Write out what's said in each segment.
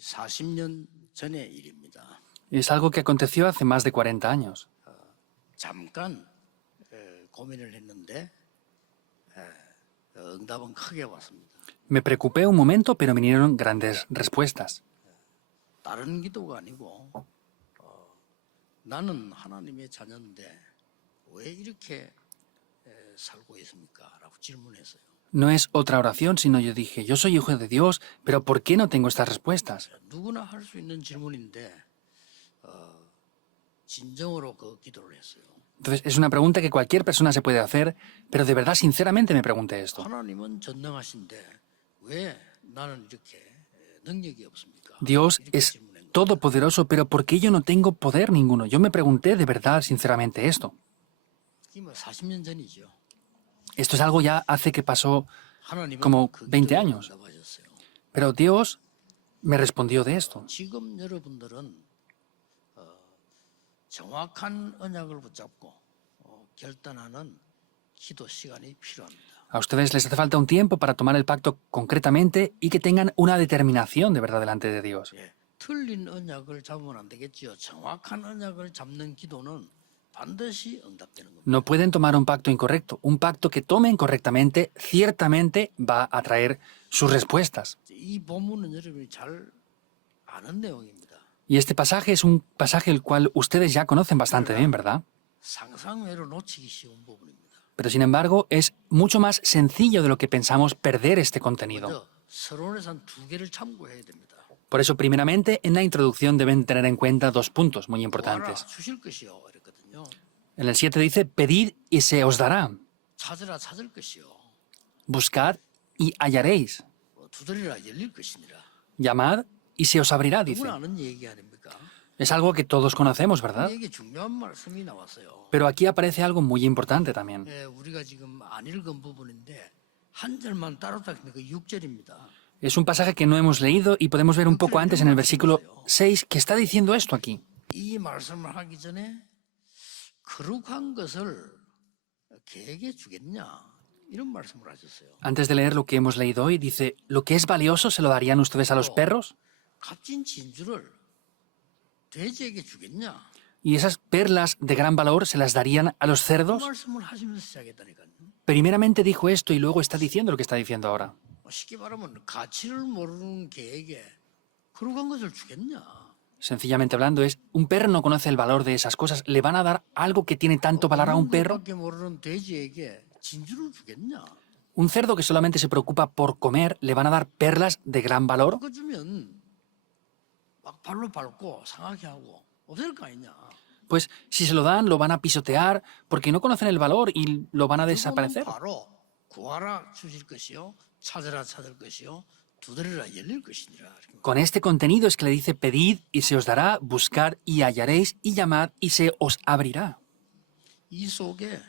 40년 전의 일입니다. Es algo que aconteció hace más de 40 años. 잠깐 고민을 했는데 응답은 크게 왔습니다. Me preocupé un momento, pero vinieron grandes respuestas. 다른 기도가 아니고 나는 하나님의 자녀인데 왜 이렇게 살고 있습니까? 라고 질문했어요. No es otra oración, sino yo dije, yo soy hijo de Dios, pero ¿por qué no tengo estas respuestas? 누구나 할 수 있는 질문인데 진정으로 그 기도를 했어요. Entonces, es una pregunta que cualquier persona se puede hacer, pero de verdad, sinceramente me pregunté esto. 하나님은 전능하신데 왜 나는 이렇게 능력이 없습니까? Dios 이렇게 es 질문한 거예요. todopoderoso, pero ¿por qué yo no tengo poder ninguno? Yo me pregunté de verdad, sinceramente, esto. 이게 뭐 40년 전이죠. Esto es algo ya hace que pasó, 하나님은 como 그 20 기도에 años. 응답하셨어요. pero Dios me respondió de esto. 지금 여러분들은 정확한 언약을 붙잡고 결단하는 기도 시간이 필요합니다. A ustedes les hace falta un tiempo para tomar el pacto concretamente y que tengan una determinación de verdad delante de Dios. 예, 틀린 언약을 잡으면 안 되겠지요. 정확한 언약을 잡는 기도는 반드시 응답되는 겁니다. No pueden tomar un pacto incorrecto. Un pacto que tomen correctamente ciertamente va a traer sus respuestas. 이 본문은 여러분이 잘 아는 내용입니다. Y este pasaje es un pasaje el cual ustedes ya conocen bastante bien, ¿verdad? 상상외로 놓치기 쉬운 부분입니다. Pero sin embargo es mucho más sencillo de lo que pensamos perder este contenido. 먼저 서론에선 두 개를 참고해야 됩니다. Por eso, primeramente, en la introducción deben tener en cuenta dos puntos muy 구하라 importantes. 주실 것이요 이랬거든요. En el 7 dice, pedid y se os dará. 찾으라 찾을 것이요. Buscad y hallaréis. 두드리라 열릴 것이니라. Llamad y se os abrirá, dice. 누구나 아는 얘기 아닙니까? Es algo que todos conocemos, ¿verdad? 이게 중요한 말씀이 나왔어요. Pero aquí aparece algo muy importante también. 예, 우리가 지금 안 읽은 부분인데 한 절만 따로 딱그 6절입니다. Es un pasaje que no hemos leído y podemos ver un poco antes en el versículo 6 que está diciendo esto aquí. 이 말씀을 하기 전에 거룩한 것을 개에게 주겠냐 이런 말씀을 하셨어요. Antes de leer lo que hemos leído hoy, dice, ¿lo que es valioso se lo darían ustedes a los perros? 값진 진주를 돼지에게 주겠냐 ¿Y esas perlas de gran valor se las darían a los 그 cerdos? 말씀을 하시면서 시작했다니까요. Primeramente dijo esto y luego está diciendo lo que está diciendo ahora. 쉽게 말하면 가치를 모르는 개에게 거룩한 것을 주겠냐. Sencillamente hablando es, un perro no conoce el valor de esas cosas. ¿Le van a dar algo que tiene tanto valor a un perro? 것밖에 모르는 돼지에게 진주를 주겠냐. Un cerdo que solamente se preocupa por comer, ¿le van a dar perlas de gran valor? 그거 주면 막 발로 밟고 상하게 하고 없앨 거 아니냐. Pues si se lo dan, lo van a pisotear porque no conocen el valor y lo van a desaparecer. 바로 구하라 주실 것이요 찾으라 찾을 것이요 두드리라 열릴 것이니라. Con este contenido es que le dice, pedid y se os dará, buscad y hallaréis, y llamad y se os abrirá. 이 속에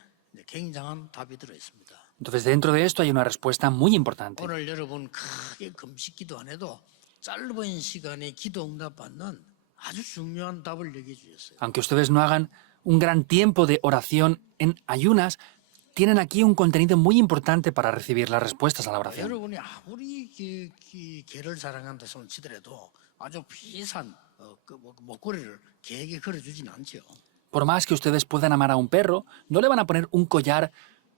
굉장한 답이 들어 있습니다. Entonces dentro de esto hay una respuesta muy importante. 오늘 여러분 크게 금식기도 안 해도 짧은 시간에 기도 응답 받는 아주 중요한 답을 얘기해 주셨어요. Aunque ustedes no hagan un gran tiempo de oración en ayunas, tienen aquí un contenido muy importante para recibir las respuestas a la oración. 여러분이 아무리 개를 사랑한다 손 치더라도 아주 비싼 목걸이를 개에게 걸어주진 않죠. Por más que ustedes puedan amar a un perro, no le van a poner un collar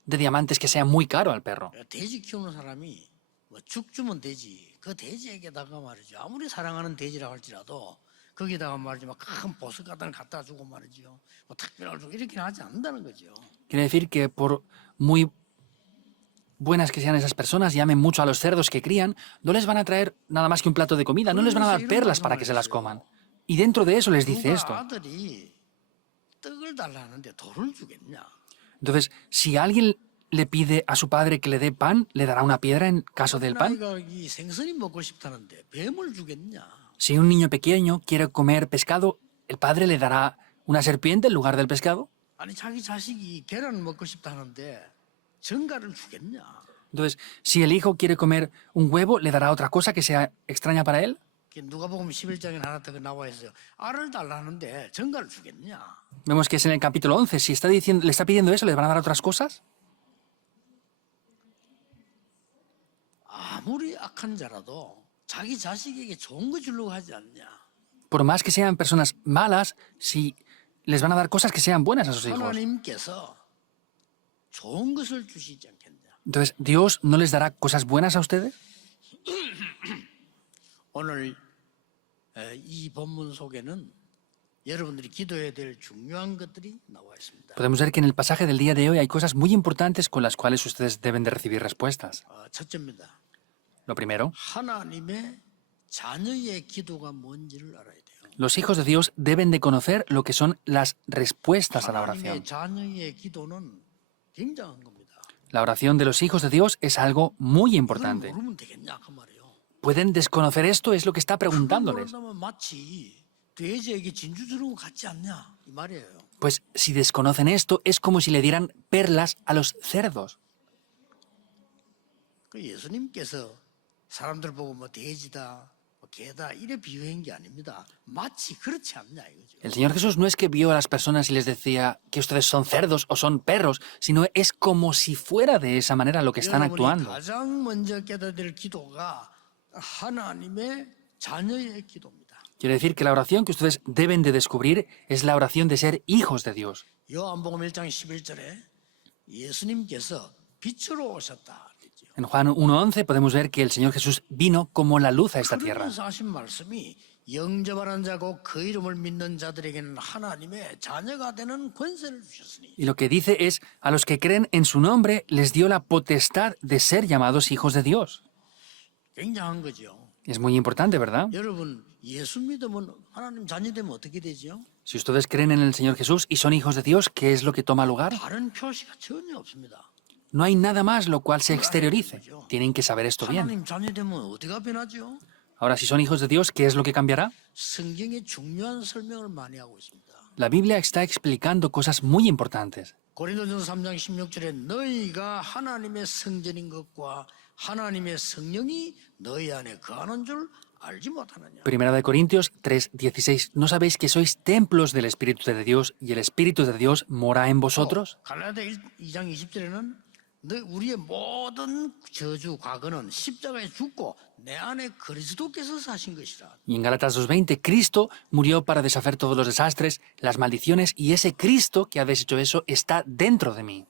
de diamantes que sea muy caro al perro. 돼지 키우는 사람이 죽 주면 돼지 그 돼지에게다가 말이죠. 아무리 사랑하는 돼지라고 할지라도 거기다가 말이죠. 큰 보석 같은 걸 갖다 주고 말이죠. 특별한 주고 이렇게 하지 않는다는 거죠. Quiere decir que por muy buenas que sean esas personas y amen mucho a los cerdos que crían, no les van a traer nada más que un plato de comida, no les van a dar perlas para que se las coman. Y dentro de eso les dice esto. 아들이 떡을 달라는데 돌을 주겠냐? Entonces, si alguien le pide a su padre que le dé pan, ¿le dará una piedra en caso del pan? 아이가 이 생선이 먹고 싶다는데 뱀을 주겠냐? Si un niño pequeño quiere comer pescado, ¿el padre le dará una serpiente en lugar del pescado? 아니 자기 자식이 계란을 먹고 싶다는데 전갈을 주겠냐? Entonces, si el hijo quiere comer un huevo, ¿le dará otra cosa que sea extraña para él? 누가복음 11장에 하나 더 나와 있어요. 알을 달라는데 전갈을 주겠냐? Vemos que es en el capítulo 11. Si está diciendo, le está pidiendo eso, ¿le van a dar otras cosas? 아무리 악한 자라도 자기 자식에게 좋은 거 주려고 하지 않냐. Por más que sean personas malas, si les van a dar cosas que sean buenas a sus hijos. 하나님께서 좋은 것을 주시지 않겠냐. Entonces, ¿Dios no les dará cosas buenas a ustedes? 오늘 이 본문 속에는 여러분들이 기도해야 될 중요한 것들이 나와 있습니다. Podemos ver que en el pasaje del día de hoy hay cosas muy importantes con las cuales ustedes deben de recibir respuestas. 첫째입니다. Lo primero, 하나님의 자녀의 기도가 뭔지를 알아야 돼요. los hijos de Dios deben de conocer lo que son las respuestas a la 하나님의 oración. 자녀의 기도는 굉장한 겁니다. La oración de los hijos de Dios es algo muy 이걸 importante. 모르면 되겠냐 그 말이에요. ¿Pueden desconocer esto? Es lo que está 그걸 preguntándoles. 모른다면 마치 돼지에게 진주 주는 것 같지 않냐 이 말이에요. Pues si desconocen esto, es como si le dieran perlas a los cerdos. 그 예수님께서 사람들 보고 뭐 돼지다, 뭐 개다 이래 비유한 게 아닙니다. 마치 그렇지 않냐 이거죠. El Señor Jesús no es que vio a las personas y les decía que ustedes son cerdos o son perros, sino es como si fuera de esa manera lo que están 여러분이 actuando. 가장 먼저 깨달아야 될 기도가 하나님의 자녀의 기도입니다. Quiere decir que la oración que ustedes deben de descubrir es la oración de ser hijos de Dios. 요한복음 1장 11절에 예수님께서 빛으로 오셨다 그랬죠. En Juan 1:11 podemos ver que el Señor Jesús vino como la luz a esta tierra. 그러면서 하신 말씀이 영접하는 자고 그 이름을 믿는 자들에게는 하나님의 자녀가 되는 권세를 주셨으니. Y lo que dice es, a los que creen en su nombre les dio la potestad de ser llamados hijos de Dios. 굉장한 거죠. Es muy importante, ¿verdad? 여러분 예수 믿으면 하나님 자녀 되면 어떻게 되죠? Si ustedes creen en el Señor Jesús y son hijos de Dios, ¿qué es lo que toma lugar? 다른 표시가 전혀 없습니다. No hay nada más lo cual se exteriorice. Tienen que saber esto bien. 하나님 자녀 되면 어디가 변하죠? Ahora, si son hijos de Dios, ¿qué es lo que cambiará? 성경에 중요한 설명을 많이 하고 있습니다. La Biblia está explicando cosas muy importantes. 고린도전서 3장 16절에 너희가 하나님의 성전인 것과 하나님의 성령이 너희 안에 거하는 줄 알지 못하느냐. Primera de Corintios 3:16. ¿No sabéis que sois templos del Espíritu de Dios y el Espíritu de Dios mora en vosotros? 갈라디아 2장 20절에는 우리의 모든 저주 과거는 십자가에 죽고 내 안에 그리스도께서 사신 것이라. Y en Gálatas 2:20, Cristo murió para deshacer todos los desastres, las maldiciones, y ese Cristo que ha deshecho eso está dentro de mí.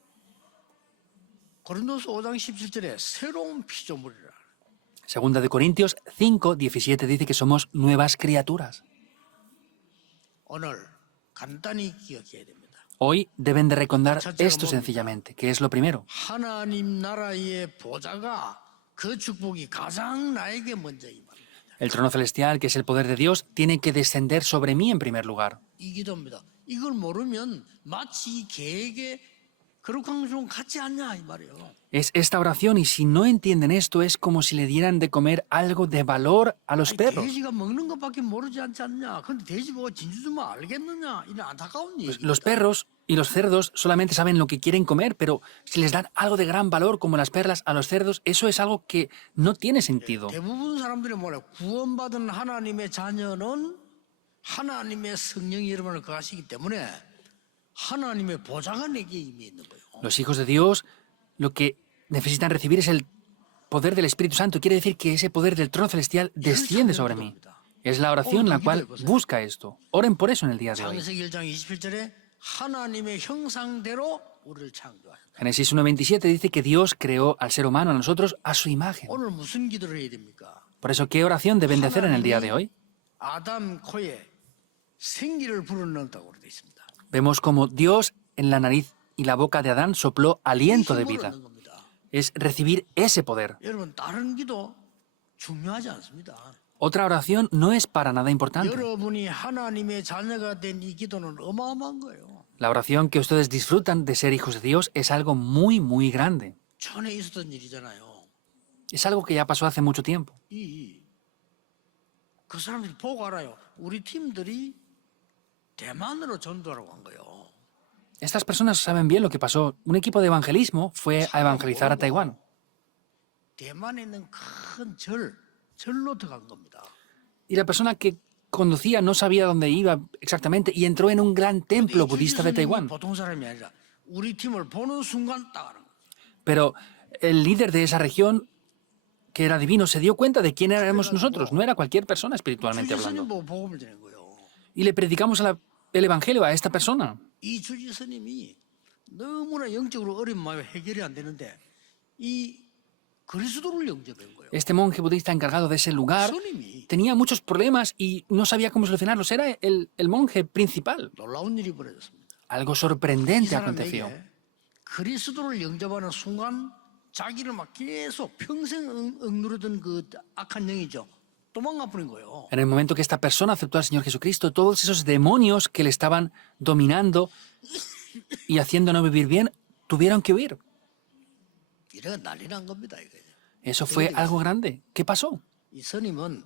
고린도서 5장 17절에 새로운 피조물이라. Segunda de Corintios 5:17 dice que somos nuevas criaturas. 오늘 간단히 기억해야 됩니다. Hoy deben de recordar esto sencillamente, que es lo primero. 하나님 나라의 보좌가 그 축복이 가장 나에게 먼저 임합니다. El trono celestial, que es el poder de Dios, tiene que descender sobre mí en primer lugar. 이 기도입니다. 이걸 모르면 마치 개에게 거룩한 좀 같지 않냐 이 말이에요. Es esta oración y si no entienden esto es como si le dieran de comer algo de valor a los perros. 돼지가 먹는 것밖에 모르지 않지 않냐. 근데 돼지 보고 진주 주면 알겠느냐. 이런 안타까운 얘기. Los perros y los cerdos solamente saben lo que quieren comer, pero si les dan algo de gran valor como las perlas a los cerdos, eso es algo que no tiene sentido. 대부분 사람들이 뭐래? 구원받은 하나님의 자녀는 하나님의 성령이 여러분을 거하시기 때문에 하나님의 보좌가 내게 임해 있는 거예요. Los hijos de Dios lo que necesitan recibir es el poder del Espíritu Santo. Quiere decir que ese poder del trono celestial desciende sobre mí. Es la oración la cual busca esto. Oren por eso en el día de hoy. 창세기 1장 27절에 하나님의 형상대로 우리를 창조하셨다. Génesis 1:27 dice que Dios creó al ser humano, a nosotros, a su imagen. 오늘 무슨 기도를 해야 됩니까? Por eso, ¿qué oración deben de hacer en el día de hoy? 아담 코에 생기를 불어넣었다고 되어 있습니다. Vemos como Dios en la nariz y la boca de Adán sopló aliento de vida. Es recibir ese poder. 여러분 다른 기도 중요하지 않습니다. Otra oración no es para nada importante. 여러분이 하나님의 자녀가 된 이 기도는 어마어마한 거예요. La oración que ustedes disfrutan de ser hijos de Dios es algo muy, muy grande. 전에 있었던 일이잖아요. Es algo que ya pasó hace mucho tiempo. 그 사람들이 보고 알아요. 우리 팀들이 대만으로 전도하러 간 거예요. Estas personas saben bien lo que pasó. Un equipo de evangelismo fue a evangelizar a Taiwán. 대만에 있는 큰 절로 들어간 겁니다. Y la persona que conducía no sabía dónde iba exactamente y entró en un gran templo budista de Taiwán. 보통 사람이 아니라 우리 팀을 보는 순간 딱 알아. Pero el líder de esa región que era divino, se dio cuenta de quién éramos nosotros. No era cualquier persona espiritualmente 주지스님 hablando. 보고 복음을 전한 거예요. Y le predicamos el Evangelio a esta persona. 이 주지스님이 너무나 영적으로 어린 마음에 해결이 안 되는데 이 그리스도를 영접한 거예요. Este monje budista encargado de ese lugar 스님이 tenía muchos problemas y no sabía cómo solucionarlos. Era el monje principal. 놀라운 일이 벌어졌습니다. Algo 이 sorprendente aconteció. 사람에게 그리스도를 영접하는 순간 자기를 막 계속 평생 억누르던 그 악한 영이죠. 도망가 버린 거예요. En el momento que esta persona aceptó al Señor Jesucristo, todos esos demonios que le estaban dominando y haciendo no vivir bien, tuvieron que huir. 이래가 난리 난 겁니다. 이거. Eso fue algo grande. ¿Qué pasó? 이 스님은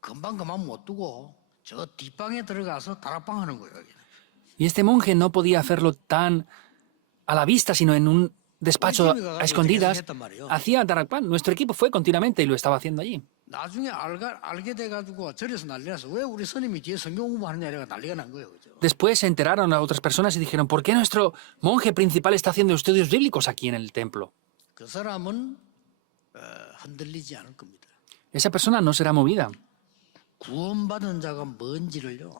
금방 그만 못 두고 저 뒷방에 들어가서 다락방 하는 거예요. 여기는. Y este monje no podía hacerlo tan a la vista, sino en un despacho a escondidas. Hacía Tarakpan. Nuestro equipo fue continuamente y lo estaba haciendo allí. 나중에 알게 돼가지고 절에서 난리 나서 왜 우리 스님이 뒤에 성경 공부하느냐 이래가 난리가 난 거예요. 그죠? Después se enteraron a otras personas y dijeron, ¿por qué nuestro monje principal está haciendo estudios bíblicos aquí en el templo? 그 사람은 흔들리지 않을 겁니다. Esa persona no será movida. 구원받은 자가 뭔지를요.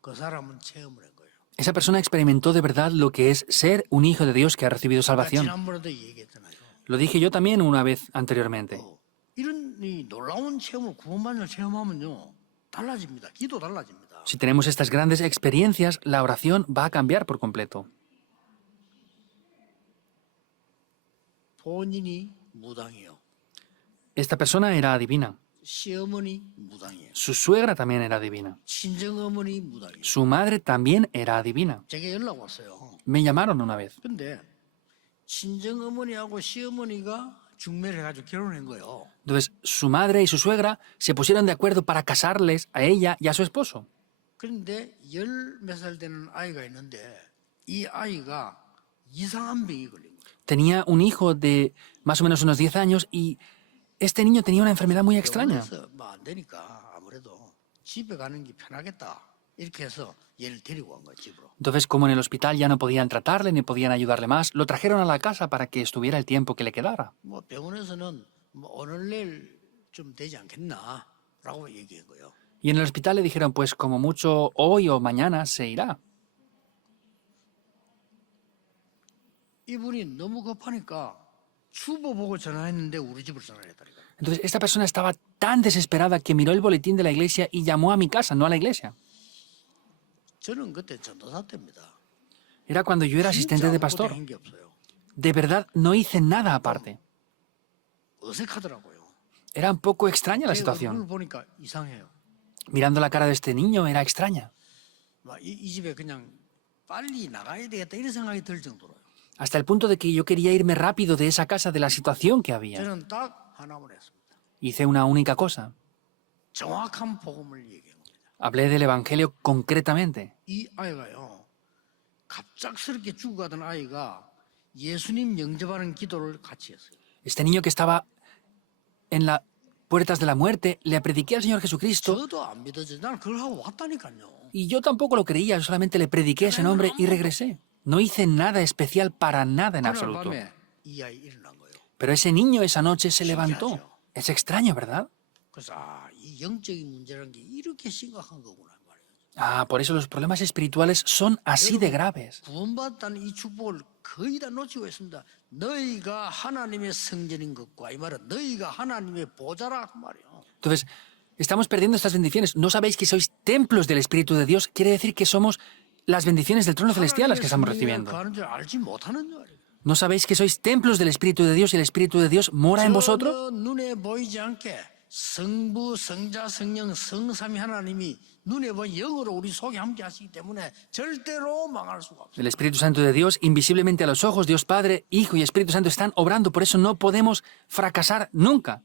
그 사람은 체험을 한 거예요. Esa persona experimentó de verdad lo que es ser un hijo de Dios que ha recibido 제가 salvación. 지난번에도 얘기했잖아요. Lo dije yo también una vez anteriormente. 이런 이 놀라운 체험을 구원받는 걸 체험하면요. 달라집니다. 기도 달라집니다. Si tenemos estas grandes experiencias, la oración va a cambiar por completo. 본인이 무당이요. Esta persona era adivina. 시어머니 무당이에요. Su suegra también era adivina. 친정어머니 무당이에요. Su madre también era adivina. 제게 연락 왔어요. Me llamaron una vez. 근데 친정어머니하고 시어머니가 중매를 해가지고 결혼한 거예요. Entonces, su madre y su suegra se pusieron de acuerdo para casarles a ella y a su esposo. 그런데 10몇 살 되는 아이가 있는데 이 아이가 이상한 병이 걸린 거예요. Tenía un hijo de más o menos unos 10 años y este niño tenía una enfermedad muy extraña. 병원에서 안 되니까 아무래도 집에 가는 게 편하겠다. 이렇게 해서 얘를 데리고 간 거예요, 집으로. Entonces, como en el hospital ya no podían tratarle ni podían ayudarle más, lo trajeron a la casa para que estuviera el tiempo que le quedara. 뭐 병원에서는 뭐 오늘 내일 좀 되지 않겠나라고 얘기한 거예요. Y en el hospital le dijeron, pues como mucho hoy o mañana se irá. 이분이 너무 급하니까 주보 보고 전화했는데 우리 집으로 전화를 했다니까. Entonces, esta persona estaba tan desesperada que miró el boletín de la iglesia y llamó a mi casa, no a la iglesia. 저는 그때 전도사 때입니다. Era cuando yo era asistente de 아무것도 pastor. 한 게 없어요. De verdad, no hice nada aparte. 어색하더라고요. Era un poco extraña la 제 situación. 얼굴을 보니까 이상해요. Mirando la cara de este niño era extraña. 이 집에 그냥 빨리 나가야 되겠다 이런 생각이 들 정도로요. Hasta el punto de que yo quería irme rápido de esa casa, de la situación que había. 저는 딱 하나만 했습니다. Hice una única cosa. 정확한 복음을 얘기한 겁니다. Hablé del Evangelio concretamente. 이 아이가요. 갑작스럽게 죽어가던 아이가 예수님 영접하는 기도를 같이 했어요. Este niño que estaba en las puertas de la muerte, le prediqué al Señor Jesucristo 저도 안 믿어져. 난 그걸 하고 왔다니까요. y yo tampoco lo creía, yo solamente le prediqué ese nombre y regresé. No hice nada especial para nada en 그날 absoluto. 밤에 이 아이 일어난 거예요. Pero ese niño esa noche se levantó. 신기하죠. Es extraño, ¿verdad? 그래서 이 영적인 문제라는 게 이렇게 심각한 거구나 말이에요. Ah, por eso los problemas espirituales son así de graves. 구원받았다는 이 축복을 거의 다 놓치고 있습니다. 너희가 하나님의 성전인 것과 이 말은 너희가 하나님의 보좌라 그 말이에요. Entonces, estamos perdiendo estas bendiciones. ¿No sabéis que sois templos del Espíritu de Dios? Quiere decir que somos las bendiciones del trono celestial las que estamos recibiendo. 하는 줄 알지 못하는 줄 알아요. ¿No sabéis que sois templos del Espíritu de Dios y el Espíritu de Dios mora en vosotros? 전혀 눈에 보이지 않게 성부, 성자, 성령, 성삼위 하나님이 눈에 보이는 영으로 우리 속에 함께 하시기 때문에 절대로 망할 수가 없어요. El Espíritu Santo de Dios, invisiblemente a los ojos, Dios Padre, Hijo y Espíritu Santo están obrando. Por eso no podemos fracasar nunca.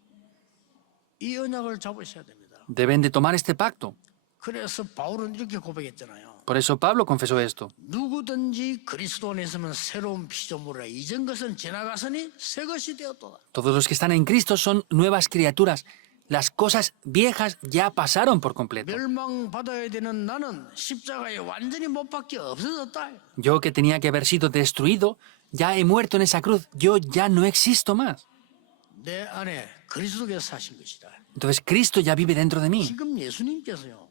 이 언약을 잡으셔야 됩니다. Deben de tomar este pacto. 그래서 바울은 이렇게 고백했잖아요. Por eso Pablo confesó esto. 누구든지 그리스도 안에서는 새로운 피조물이라 이전 것은 지나가서니 새 것이 되었도다. Todos los que están en Cristo son nuevas criaturas. Las cosas viejas ya pasaron por completo. 멸망받아야 되는 나는 십자가에 완전히 못 박혀 없어졌다. Yo que tenía que haber sido destruido, ya he muerto en esa cruz. Yo ya no existo más. 내 안에 그리스도께서 사신 것이다. Entonces Cristo ya vive dentro de mí. 지금 예수님께서요.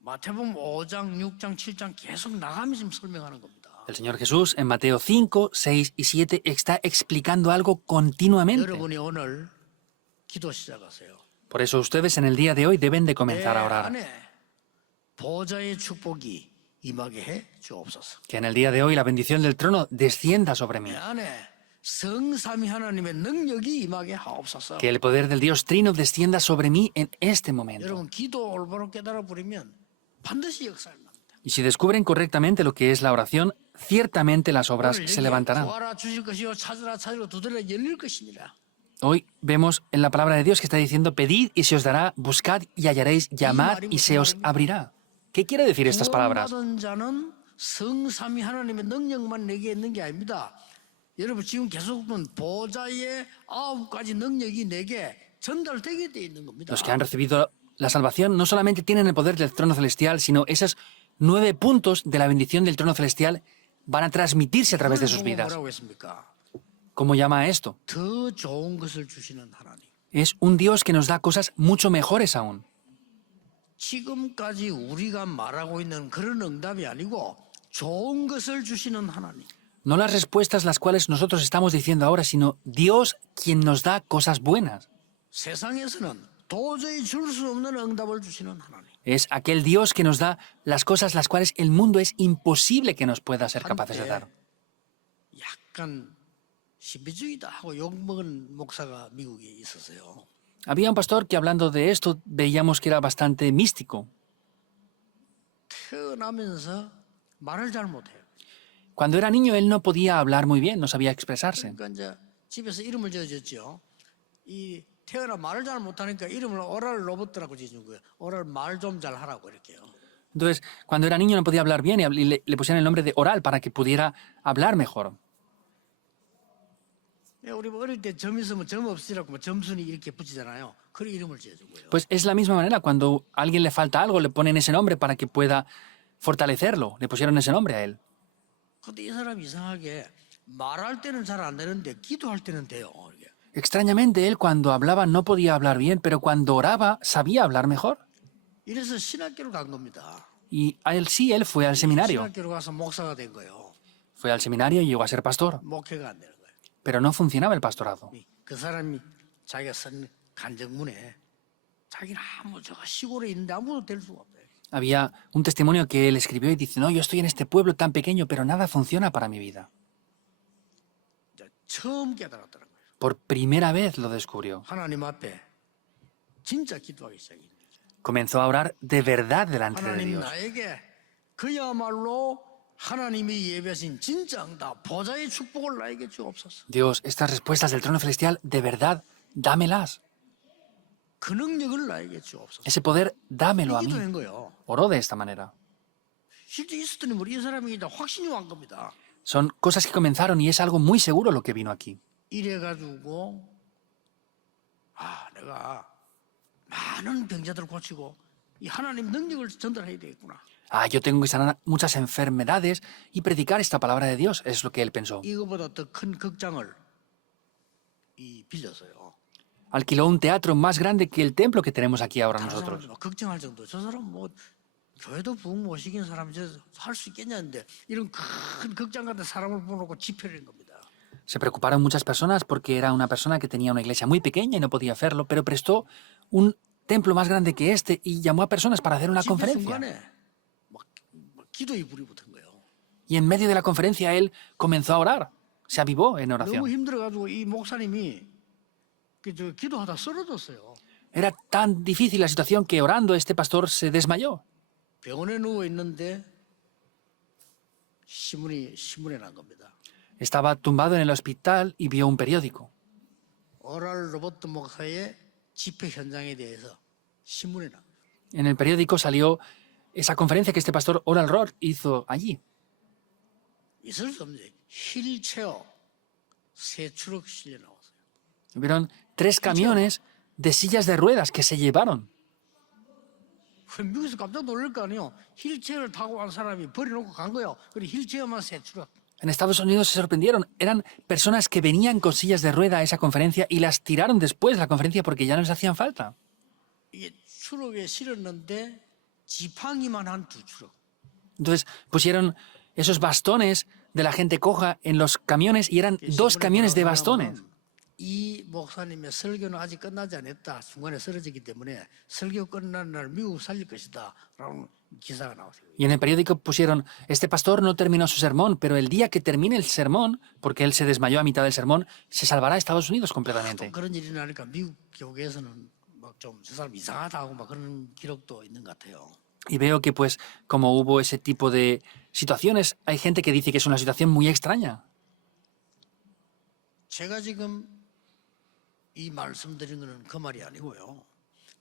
마태복음 5장, 6장, 7장 계속 나가면서 지금 설명하는 겁니다. El Señor Jesús en Mateo 5, 6 y 7 está explicando algo continuamente. 여러분이 오늘 기도 시작하세요. Por eso ustedes en el día de hoy deben de 내 comenzar a orar. 안에 보좌의 축복이 임하게 해 주옵소서. Que en el día de hoy la bendición del trono descienda sobre mí. 내 안에 성삼위 하나님의 능력이 임하게 하옵소서. Que el poder del Dios Trino descienda sobre mí en este momento. 여러분 기도 올바로 깨달아 버리면 반드시 역사를 납니다. Y si descubren correctamente lo que es la oración, ciertamente las obras 오늘 se 여기에 levantarán. 구하라 주실 것이요 찾으라 찾으라 두드려 열릴 것입니다. Hoy vemos en la palabra de Dios que está diciendo, pedid y se os dará, buscad y hallaréis, llamad y se os abrirá. ¿Qué quiere decir estas palabras? 구원받은 자는 성삼위 하나님의 능력만 내게 있는 게 아닙니다. 여러분 지금 계속 본 보좌의 9가지 능력이 내게 전달되게 돼 있는 겁니다. Los que han recibido la salvación no solamente tienen el poder del trono celestial, sino esos 9 puntos de la bendición del trono celestial van a transmitirse a través de sus vidas. 뭐라고 했습니까? ¿Cómo llama a esto? 더 좋은 것을 주시는 하나님. Es un Dios que nos da cosas mucho mejores aún. 지금까지 우리가 말하고 있는 그런 응답이 아니고 좋은 것을 주시는 하나님. No las respuestas las cuales nosotros estamos diciendo ahora, sino Dios quien nos da cosas buenas. 세상에서는 도저히 줄 수 없는 응답을 주시는 하나님. Es aquel Dios que nos da las cosas las cuales el mundo es imposible que nos pueda ser capaces de dar. 약간 신비주의다 하고 욕먹은 목사가 미국에 있었어요. Había un pastor que hablando de esto veíamos que era bastante místico. 태어나면서 말을 잘 못해요. Cuando era niño él no podía hablar muy bien, no sabía expresarse. 그러니까 이제 집에서 이름을 지어줬죠. 이 태어나 말을 잘 못하니까 이름을 오랄 로봇이라고 지어준 거예요. 오랄 말 좀 잘 하라고 이렇게요. Entonces, cuando era niño no podía hablar bien y le pusieron el nombre de Oral para que pudiera hablar mejor. 우리 어릴 때 점 있으면 점 없으라고 뭐 점순이 이렇게 붙이잖아요. 그런 이름을 지어준 거예요. Pues es la misma manera, cuando a alguien le falta algo le ponen ese nombre para que pueda fortalecerlo. Le pusieron ese nombre a él. 근데 이 사람이 이상하게 말할 때는 잘 안 되는데 기도할 때는 돼요. 이렇게. Extrañamente él cuando hablaba no podía hablar bien, pero cuando oraba sabía hablar mejor. 이래서 신학교를 간 겁니다. Y a él sí, él fue al seminario. 신학교로 가서 목사가 된 거예요. Fue al seminario y llegó a ser pastor. 목회가 안 되는 거예요. Pero no funcionaba el pastorado. 그 사람이 자기가 쓴 간증문에 자기는 저가 시골에 있는데 아무도 될 수가 없어요. Había un testimonio que él escribió y dice, no, yo estoy en este pueblo tan pequeño, pero nada funciona para mi vida. 처음 깨달았다는 거예요. Por primera vez lo descubrió. 하나님 앞에 진짜 기도하기 시작했어요. Comenzó a orar de verdad delante de 하나님 Dios. 나에게 그야말로 하나님이 예배하신 진짜 응답, 보좌의 축복을 나에게 주옵소서. Dios, estas respuestas del trono celestial, de verdad, dámelas. 그 능력을 나에게 주옵소서. Ese poder, dámelo a 이 mí. 기도한 거예요. Oró de esta manera. 실제 있었더니 우리 이 사람이 다 확신이 온 겁니다. Son cosas que comenzaron y es algo muy seguro lo que vino aquí. 이래가지고 내가 많은 병자들을 고치고 이 하나님 능력을 전달해야 되겠구나. Yo tengo que sanar muchas enfermedades y predicar esta palabra de Dios, es lo que él pensó. 이거보다 더 큰 극장을 빌렸어요. Alquiló un teatro más grande que el templo que tenemos aquí ahora 다른 nosotros. 사람들 걱정할 정도. 저 사람 뭐 교회도 부흥 못 시킨 사람이 할 수 있겠냐는데 이런 큰 극장 같은 사람을 보내고 집회를 한 겁니다. Se preocuparon muchas personas porque era una persona que tenía una iglesia muy pequeña y no podía hacerlo, pero prestó un templo más grande que este y llamó a personas para hacer una 집회 conferencia. 순간에 막 기도의 불이 붙은 거예요. Y en medio de la conferencia él comenzó a orar, se avivó en 너무 oración. 힘들어가지고 이 목사님이 기도하다 쓰러졌어요. Era tan difícil la situación que orando este pastor se desmayó. 병원에 누워 있는데 신문에 난 겁니다. Estaba tumbado en el hospital y vio un periódico. 오랄 로버트 목사의 집회 현장에 대해서 신문에 난 거예요. En el periódico salió esa conferencia que este pastor Oral Roth hizo allí. 있을 수 없는 휠체어 세 트럭 실려 나왔어요. Vieron 3 camiones de sillas de ruedas que se llevaron. 미국에서 깜짝 놀랄 거 아니에요. 휠체어를 타고 간 사람이 버려놓고 간 거예요. 그리고 휠체어만 세 트럭. En Estados Unidos se sorprendieron. Eran personas que venían con sillas de rueda a esa conferencia y las tiraron después de la conferencia porque ya no les hacían falta. 이게 추럭에 실었는데 지팡이만 한 두 추럭. Entonces pusieron esos bastones de la gente coja en los camiones y eran 2 camiones de bastones. 이 목사님의 설교는 아직 끝나지 않았다. 중간에 쓰러지기 때문에 설교 끝난 날 미국 살릴 것이다. 라는 기사가 나왔어요. Y en el periódico pusieron, este pastor no terminó su sermón, pero el día que termine el sermón, porque él se desmayó a mitad del sermón, se salvará a Estados Unidos 또 completamente. 그런 일이 나니까 미국 교회에서는 막 좀 저 사람 이상하다 하고 막 그런 기록도 있는 것 같아요. Y veo que pues como hubo ese tipo de situaciones, hay gente que dice que es una situación muy extraña. 제가 지금 이 말씀드린 거는 그 말이 아니고요.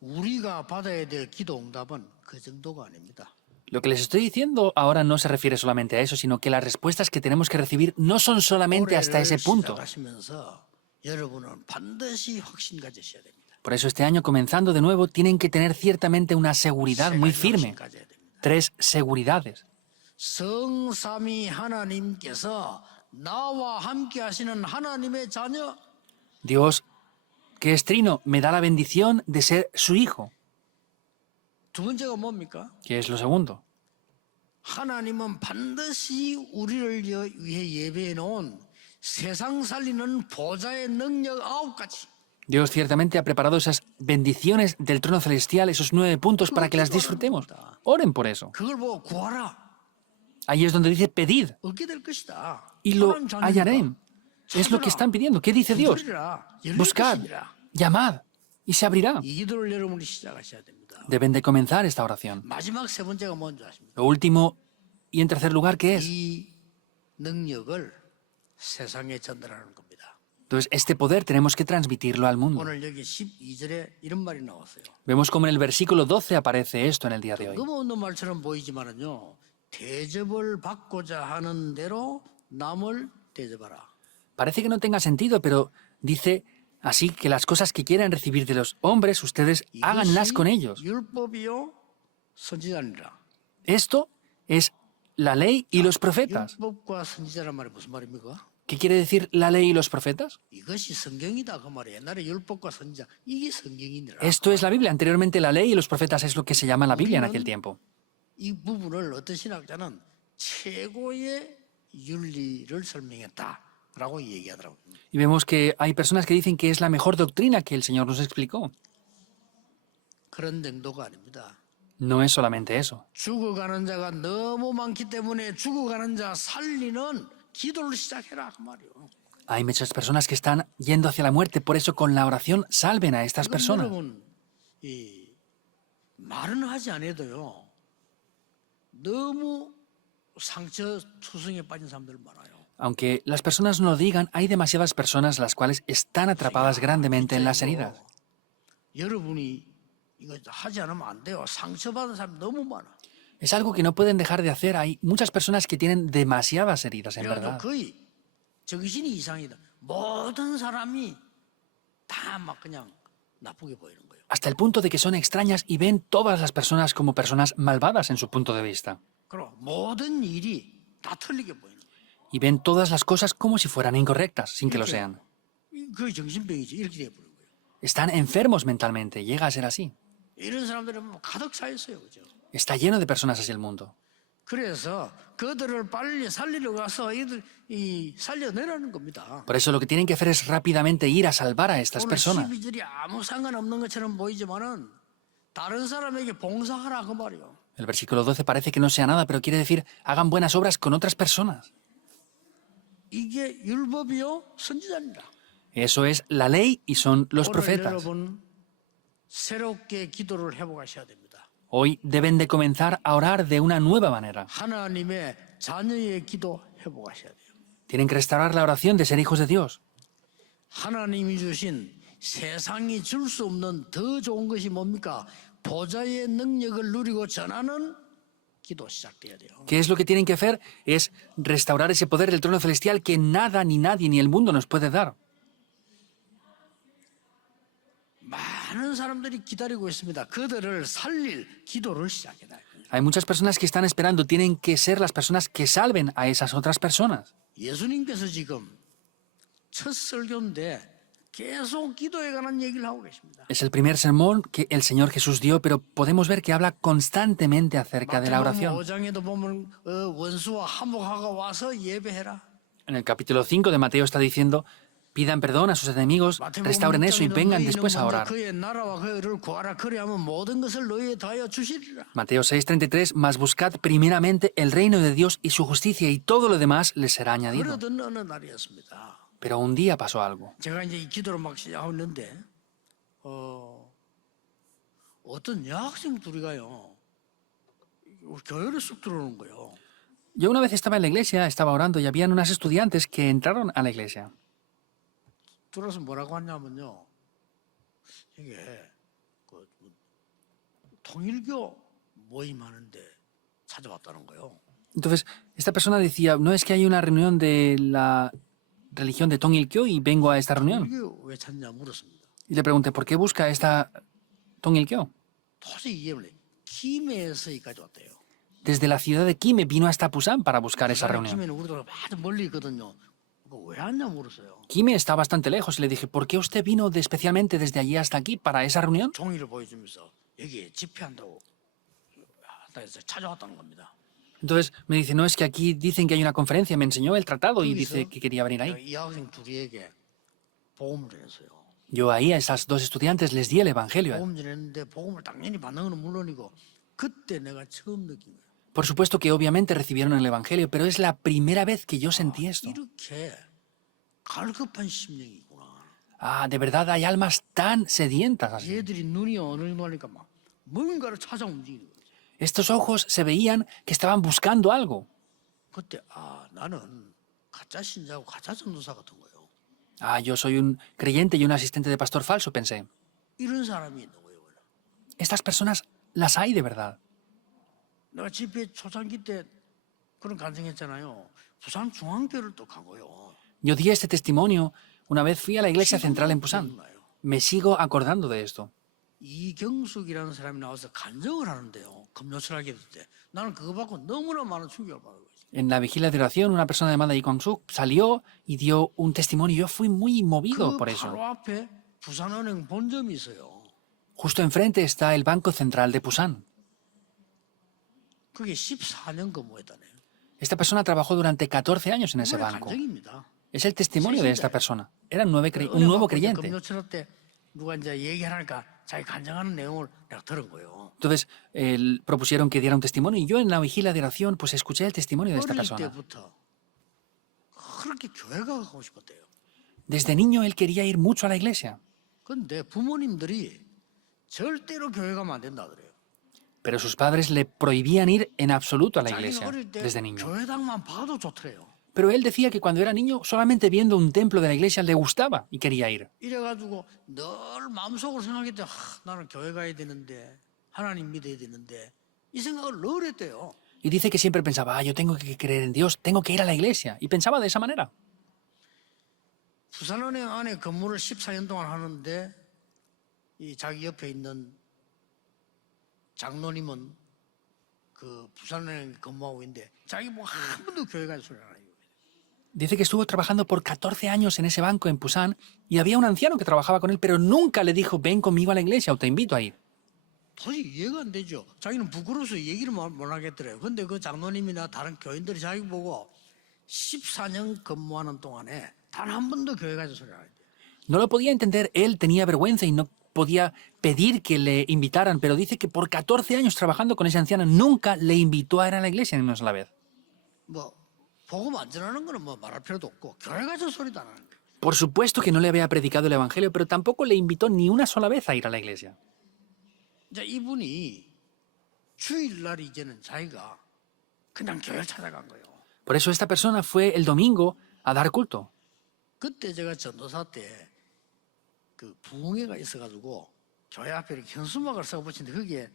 우리가 받아야 될 기도 응답은 그 정도가 아닙니다. Lo que les estoy diciendo ahora no se refiere solamente a eso, sino que las respuestas que tenemos que recibir no son solamente hasta 올해를 ese punto. 시작하시면서 여러분은 반드시 확신 가지셔야 됩니다. Por eso este año, comenzando de nuevo, tienen que tener ciertamente una seguridad muy firme. 3 seguridades. 성삼위 하나님께서 나와 함께 하시는 하나님의 자녀. Dios, que es trino, me da la bendición de ser su hijo. 두 번째가 뭡니까? ¿Qué es lo segundo? 하나님은 반드시 우리를 위해 예배해 놓은 세상 살리는 보좌의 능력 9가지. Dios ciertamente ha preparado esas bendiciones del trono celestial, esos 9 puntos para que las disfrutemos. Oren por eso. 그걸 보고 구하라. Ahí es donde dice pedid 얻게 될 것이다. y lo 하나님 자녀니까. hallaré. Es lo que están pidiendo. ¿Qué dice Dios? 부르리라. 열릴 Buscad, 것이니라. llamad y se abrirá. 이 기도를 여러분이 시작하셔야 됩니다. Deben de comenzar esta oración. 마지막 세 번째가 뭔지 아십니까? Lo último y en tercer lugar, ¿qué es? 이 능력을 세상에 전달하는 겁니다. Entonces, este poder tenemos que transmitirlo al mundo. 오늘 여기 12절에 이런 말이 나왔어요. Vemos como en el versículo 12 aparece esto en el día de hoy. 뜬금없는 말처럼 보이지만은요. 대접을 받고자 하는 대로 남을 대접하라. Parece que no tenga sentido, pero dice así que las cosas que quieran recibir de los hombres, ustedes háganlas con ellos. 율법이요 선지자니라. Esto es la ley y los profetas. 율법과 선지자란 말이 무슨 말입니까? ¿Qué quiere decir la ley y los profetas? 이것이 성경이다 그 말이에요. 옛날에 율법과 선지자 이게 성경이니라. Esto es la Biblia. Anteriormente la ley y los profetas es lo que se llama la Biblia en aquel tiempo. 이 부분을 어떤 신학자는 최고의 윤리를 설명했다라고 얘기하더라고요. Y vemos que hay personas que dicen que es la mejor doctrina que el Señor nos explicó. 그런 정도가 아닙니다. No es solamente eso. 죽어가는 자가 너무 많기 때문에 죽어가는 자 살리는 기도를 시작해라 그 말이요. Hay muchas personas que están yendo hacia la muerte, por eso con la oración salven a estas personas. 여러분 이 말은 하지 않아도요. 너무 상처 투성에 빠진 사람들 많아요. Aunque las personas no lo digan, hay demasiadas personas las cuales están atrapadas grandemente en las heridas. 여러분이 이거 하지 않으면 안 돼요. 상처받은 사람 너무 많아. Es algo que no pueden dejar de hacer. Hay muchas personas que tienen demasiadas heridas, en 그래도 verdad. 거의 정신이 이상이다. 모든 사람이 다 막 그냥 나쁘게 보이는 거예요. Hasta el punto de que son extrañas y ven todas las personas como personas malvadas en su punto de vista. 그럼 모든 일이 다 틀리게 보이는 거예요. Y ven todas las cosas como si fueran incorrectas, sin que lo sean. 그게 정신병이지. 이렇게 돼버린 거예요. Están enfermos mentalmente, llega a ser así. 이런 사람들은 뭐 가득 차 있어요. 그죠? Está lleno de personas así el mundo. 그래서 그들을 빨리 살리러 가서 이 살려내라는 겁니다. Por eso lo que tienen que hacer es rápidamente ir a salvar a estas 오늘 personas. 12절이 아무 상관없는 것처럼 보이지만은 다른 사람에게 봉사하라 그 말이요. El versículo 12 parece que no sea nada, pero quiere decir, hagan buenas obras con otras personas. 이게 율법이요 선지자입니다. Eso es la ley y son los 오늘 profetas. 여러분 새롭게 기도를 해보가셔야 됩니다. Hoy deben de comenzar a orar de una nueva manera. 하나님의 자녀의 기도 해보가셔야 돼요. Tienen que restaurar la oración de ser hijos de Dios. 하나님이 주신 세상이 줄 수 없는 더 좋은 것이 뭡니까? 보좌의 능력을 누리고 전하는 기도 시작돼야 돼요. ¿Qué es lo que tienen que hacer? Es restaurar ese poder del trono celestial que nada, ni nadie, ni el mundo nos puede dar. 많은 사람들이 기다리고 있습니다. 그들을 살릴 기도를 시작해야 돼요. Hay muchas personas que están esperando, tienen que ser las personas que salven a esas otras personas. 예수님께서 지금 첫 설교인데 계속 기도에 관한 얘기를 하고 계십니다. Es el primer sermón que el Señor Jesús dio, pero podemos ver que habla constantemente acerca de la 마태복음 oración. 5장에도 보면 원수와 화목하고 와서 예배해라. En el capítulo 5 de Mateo está diciendo, pidan perdón a sus enemigos, 마태복음 restauren eso y 6장에도 vengan 너희는 después a 먼저 orar. 그의 나라와 그의 의를 구하라. 그리하면 모든 것을 너희에 더하여 주시리라. Mateo 6:33, mas buscad primeramente el reino de Dios y su justicia y todo lo demás les será añadido. 그러던 어느 날이었습니다. Pero un día pasó algo. 제가 이제 이 기도를 막 시작하고 있는데 어떤 여학생 둘이가요 교회를 쑥 들어오는 거예요. Yo una vez estaba en la iglesia, estaba orando y habían unas estudiantes que entraron a la iglesia. 들어서 뭐라고 하냐면요, 이게 통일교 모임하는데 찾아왔다는 거예요. Entonces, esta persona decía, no es que hay una reunión de la religión de Tongilkyo y vengo a esta reunión. 통일교 왜 찾냐 물었습니다. Y le pregunté, ¿por qué busca esta Tongilkyo? 도저히 이해를 해. 김해에서까지 왔대요. Desde la ciudad de Kime vino hasta Pusan para buscar esa reunión. 김해는 우리도 아주 멀리 있거든요. 왜 왔냐 물었어요. Kime está bastante lejos y le dije, ¿por qué usted vino especialmente desde allí hasta aquí para esa reunión? 종이를 보여주면서 여기 집회한다고 해서 찾아왔다는 겁니다. Entonces me dice, no, es que aquí dicen que hay una conferencia, me enseñó el tratado y dice que quería venir ahí. 이 학생 둘에게 복음을 했어요. Yo ahí a esas dos estudiantes les di el evangelio. 복음 전했는데 복음을 당연히 받는 건 물론이고 그때 내가 처음 느낀 거예요. Por supuesto que obviamente recibieron el evangelio, pero es la primera vez que yo sentí esto. 이렇게 갈급한 심령이구나. Ah, de verdad hay almas tan sedientas así. 얘들이 눈이 어느 정도 하니까 막 뭔가를 찾아 움직이는 거예요. Estos ojos se veían que estaban buscando algo. 그때 나는 가짜 신자고 가짜 전도사 같은 거예요. Ah, yo soy un creyente y un asistente de pastor falso, pensé. 이런 사람이 있는 거예요. Estas personas las hay de verdad. 내가 집회 초창기 때 그런 간증했잖아요. 부산 중앙교를 또 간 거예요. Yo di este testimonio una vez fui a la iglesia central en Pusan. Me sigo acordando de esto. 이경숙이라는 사람이 나와서 간증을 하는데요. 금요철학기 때 나는 그거 받고 너무나 많은 충격을 받은 거예요. En la vigilia de oración, una persona llamada Yi Kwang-suk salió y dio un testimonio. Yo fui muy movido 그 por eso. 바로 앞에 부산은행 본점이 있어요. Justo enfrente está el Banco Central de Pusan. 그게 14년 근무했다네요. Esta persona trabajó durante 14 años en ese 그거의 banco. 간증입니다. Es el testimonio de esta persona. Era un nuevo creyente. 금요철학 때 누가 이제 얘기하니까 자기 간증하는 내용을 내가 들은 거예요. Entonces, propusieron que diera un testimonio y yo en la vigilia de oración pues escuché el testimonio de esta 어릴 persona. 때부터 그렇게 교회가 가고 싶었대요. Desde niño él quería ir mucho a la iglesia, 근데 부모님들이 절대로 교회 가면 안 된다 그래요. pero sus padres le prohibían ir en absoluto a la 자기는 iglesia 어릴 때 desde niño. 교회당만 봐도 좋더래요. Pero él decía que cuando era niño, solamente viendo un templo de la iglesia le gustaba y quería ir. 이래가지고 늘 마음속으로 생각했대. 나는 교회 가야 되는데 하나님 믿어야 되는데 이 생각을 늘 했대요. Y dice que siempre pensaba, yo tengo que creer en Dios, tengo que ir a la iglesia. Y pensaba de esa manera. 부산은행 안에 근무를 14년 동안 하는데 이 자기 옆에 있는 장로님은 그 부산은행 근무하고 있는데 자기 뭐 한 번도 교회 갈 소리 안 해요. Dice que estuvo trabajando por 14 años en ese banco en Pusan y había un anciano que trabajaba con él, pero nunca le dijo, ven conmigo a la iglesia o te invito a ir. 도저히 이해가 안 되죠. 자기는 부끄러워서 얘기를 못 하겠더래요. 근데 그 장로님이나 다른 교인들이 자기 보고 14년 근무하는 동안에 단 한 번도 교회 가서 소리 안 해요. No lo podía entender, él tenía vergüenza y no podía pedir que le invitaran, pero dice que por 14 años trabajando con ese anciano nunca le invitó a ir a la iglesia ni una sola vez. 뭐 복음 안 전하는 거는 뭐 말할 필요도 없고 교회 가서 소리도 안 하는 거예요. Por supuesto que no le había predicado el evangelio, pero tampoco le invitó ni una sola vez a ir a la iglesia. 이제 이분이 주일날 이제는 자기가 그냥 교회를 찾아간 거예요. Por eso esta persona fue el domingo a dar culto. 그때 제가 전도사 때 그 부흥회가 있어가지고 교회 앞에 이렇게 현수막을 써붙이는데 거기에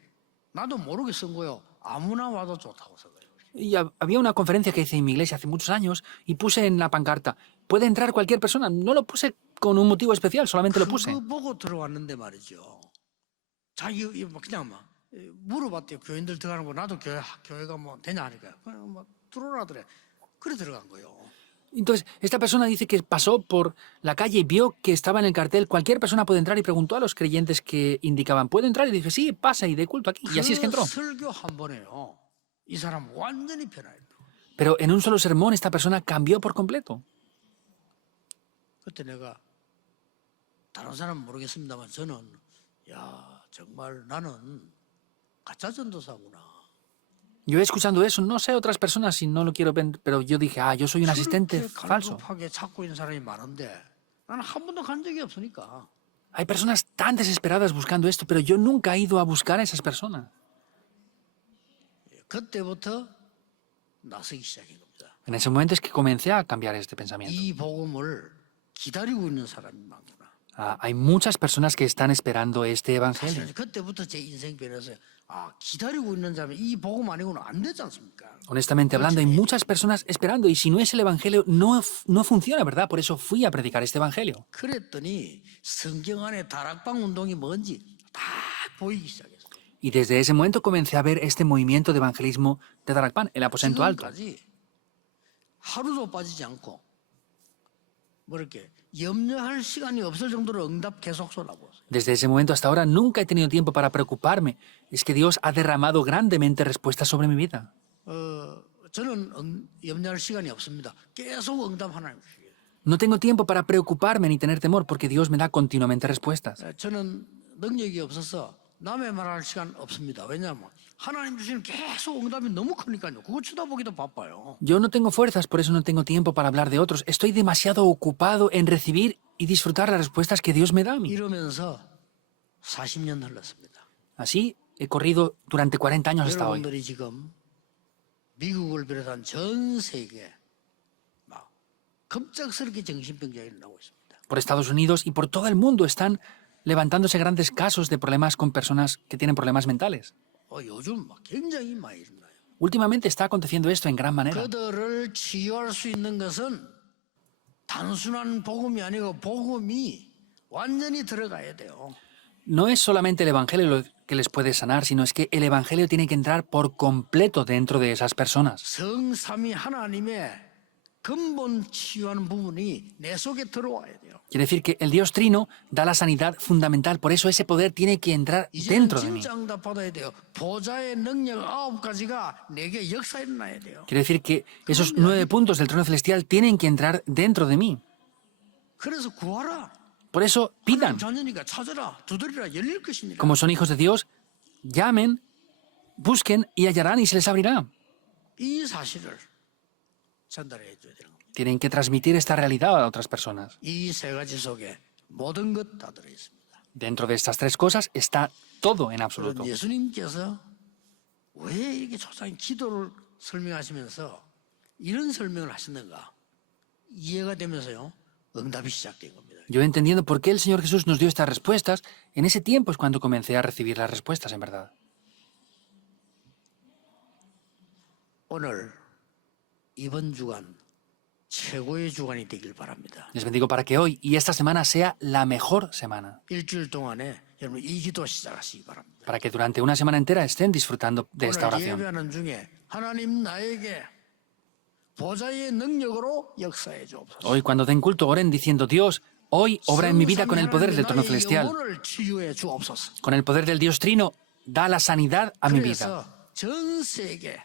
나도 모르게 쓴 거예요. 아무나 와도 좋다고 써 거예요. Y había una conferencia que hice en mi iglesia hace muchos años y puse en la pancarta, puede entrar cualquier persona. No lo puse con un motivo especial, solamente lo puse. 그거 보고 들어왔는데 말이죠. 자기 그냥 막 물어봤대요. 교인들 들어가는 거 나도 교회 가면 되냐 하니까 그냥 막 들어오라더래. 그래 들어간 거예요. Entonces, esta persona dice que pasó por la calle y vio que estaba en el cartel, cualquier persona puede entrar, y preguntó a los creyentes que indicaban, ¿puedo entrar? Y dije, sí, pasa y dé culto aquí. Y así es que 그 entró. 설교 한 번에요. 이 사람 완전히 변화했다. Pero en un solo sermón esta persona cambió por completo. 그때 내가 다른 사람은 모르겠습니다만 저는 야 정말 나는 가짜 전도사구나. Yo escuchando eso, no sé otras personas si no lo quiero ver, pero yo dije, yo soy un asistente 그렇게 falso. 갈급하게 찾고 있는 사람이 많은데 나는 한 번도 간 적이 없으니까. Hay personas tan desesperadas buscando esto, pero yo nunca he ido a buscar a esas personas. 그때부터 나서기 시작한 겁니다. En ese momento es que comencé a cambiar este pensamiento. 이 복음을 기다리고 있는 사람이 많구나. Hay muchas personas que están esperando este evangelio. 사실 그때부터 제 인생 변해서 기다리고 있는 자면 이 복음 아니고는 안 되지 않습니까? Honestamente hablando, hay muchas personas esperando y si no es el evangelio, no funciona, ¿verdad? Por eso fui a predicar este evangelio. 그랬더니 성경 안에 다락방 운동이 뭔지 다 보이기 시작했어요. Y desde ese momento comencé a ver este movimiento de evangelismo de Darakpan, el aposento alto. 지금까지 하루도 빠지지 않고 뭐 이렇게 염려할 시간이 없을 정도로 응답 계속 쏟아부었어요. Desde ese momento hasta ahora nunca he tenido tiempo para preocuparme. Es que Dios ha derramado grandemente respuestas sobre mi vida. 저는 염려할 시간이 없습니다. 계속 응답 하나님 주시고. No tengo tiempo para preocuparme ni tener temor porque Dios me da continuamente respuestas. 저는 능력이 없어서 남의 말할 시간 없습니다. 왜냐하면 하나님 주시는 계속 응답이 너무 크니까요. 그거 쳐다보기도 바빠요. Yo no tengo fuerzas, por eso no tengo tiempo para hablar de otros. Estoy demasiado ocupado en recibir y disfrutar las respuestas que Dios me da a mí. 이러면서 40년 흘렀습니다. Así he corrido durante 40 años hasta hoy. 여러분들이 지금 미국을 비롯한 전 세계 막 급작스럽게 정신병자가 일어나고 있습니다. Por Estados Unidos y por todo el mundo están levantándose grandes casos de problemas con personas que tienen problemas mentales. 요즘 막 굉장히 많이 일어나요. Últimamente está aconteciendo esto en gran manera. 그들을 치유할 수 있는 것은 단순한 복음이 아니고 복음이 완전히 들어가야 돼요. No es solamente el Evangelio lo que les puede sanar, sino es que el Evangelio tiene que entrar por completo dentro de esas personas. 성삼위 하나님의 근본 치유하는 부분이 내 속에 들어와야 돼요. Quiere decir que el Dios Trino da la sanidad fundamental, por eso ese poder tiene que entrar 이제는 dentro de mí. 진짜 응답 받아야 돼요. 보좌의 능력 9가지가 내게 역사 일어나야 돼요. Quiere decir que esos 9 puntos del trono celestial tienen que entrar dentro de mí. 그래서 구하라. Por eso pidan. 하나님 자녀니까 찾아라. 두드리라. 열릴 것이니라. Como son hijos de Dios, llamen, busquen y hallarán y se les abrirá. 이 사실을 전달해 줘야 되는 겁니다. Tienen que transmitir esta realidad a otras personas. 이 세 가지 속에 모든 것 다 들어 있습니다. Dentro de estas 3 cosas está todo en 그런 absoluto. 예수님께서 왜 이렇게 초창 기도를 설명하시면서 이런 설명을 하시는가 이해가 되면서요 응답이 시작된 겁니다. Yo entendiendo por qué el Señor Jesús nos dio estas respuestas, en ese tiempo es cuando comencé a recibir las respuestas, en verdad. 오늘 이번 주간 최고의 주간이 되길 바랍니다. Les bendigo para que hoy y esta semana sea la mejor semana. 일주일 동안에 여러분 이 기도 시작하시기 바랍니다. Para que durante una semana entera estén disfrutando de esta 오늘 oración. 예배하는 중에 하나님 나에게 보좌의 능력으로 역사해 주옵소서. Hoy cuando den culto oren diciendo, Dios, hoy obra en mi vida con el poder del trono 나의 celestial. 영혼을 치유해 주옵소서. Con el poder del Dios Trino, da la sanidad a mi vida. 그래서 전 세계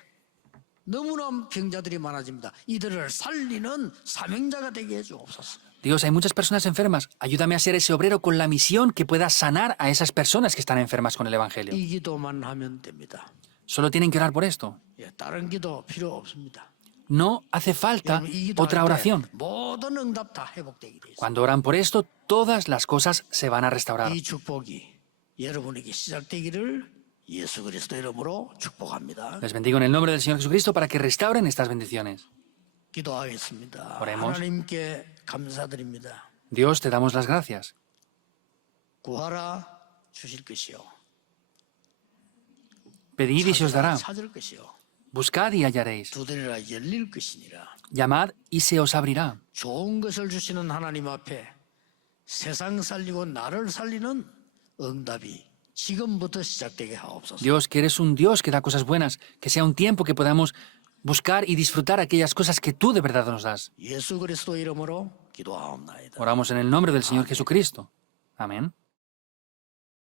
너무나 병자들이 많아집니다. 이들을 살리는 사명자가 되게 해 주옵소서. Dios, hay muchas personas enfermas. Ayúdame a ser ese obrero con la misión que pueda sanar a esas personas que están enfermas con el Evangelio. 이 기도만 하면 됩니다. Solo tienen que orar por esto. 다른 기도 필요 없습니다. No hace falta 여러분, 이 기도할 otra 때 oración. 모든 응답 다 회복되게 돼 있습니다. Cuando oran por esto, todas las cosas se van a restaurar. 이 축복이 여러분에게 시작되기를 예수 그리스도 이름으로 축복합니다. Les bendigo en el nombre del Señor Jesucristo para que restauren estas bendiciones. 기도하겠습니다. Oremos. 하나님께 감사드립니다. Dios, te damos las gracias. 구하라 주실 것이요. Pedid y se os dará. 찾을 것이요. Buscad y hallaréis. 두드리라 열릴 것이니라. Llamad y se os abrirá. 좋은 것을 주시는 하나님 앞에 세상 살리고 나를 살리는 응답이 지금부터 시작되게 하옵소서. Dios, que eres un Dios que da cosas buenas, que sea un tiempo que podamos buscar y disfrutar aquellas cosas que tú de verdad nos das. 예수 그리스도 이름으로 기도하옵나이다. Oramos en el nombre del Señor Jesucristo. Amén.